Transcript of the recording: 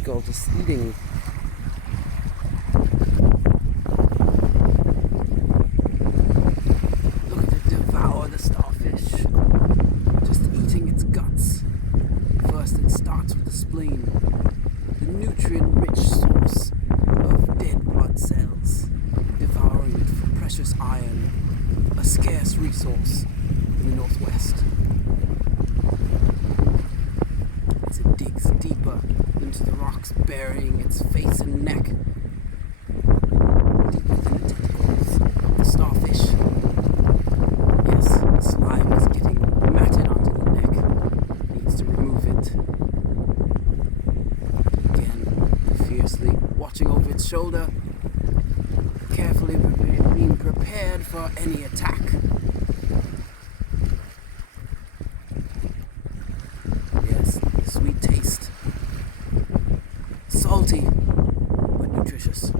seagull just eating. Look at it devour the starfish, just eating its guts. First it starts with the spleen, the nutrient-rich source of dead blood cells, devouring it for precious iron, a scarce resource in the northwest. As it digs deeper into the rocks, burying its face and neck deep within the tentacles of the starfish. Yes, the slime is getting matted onto the neck. Needs to remove it. Again, fiercely watching over its shoulder, carefully being prepared for any attack. Yes, sweet taste. Salty, but nutritious.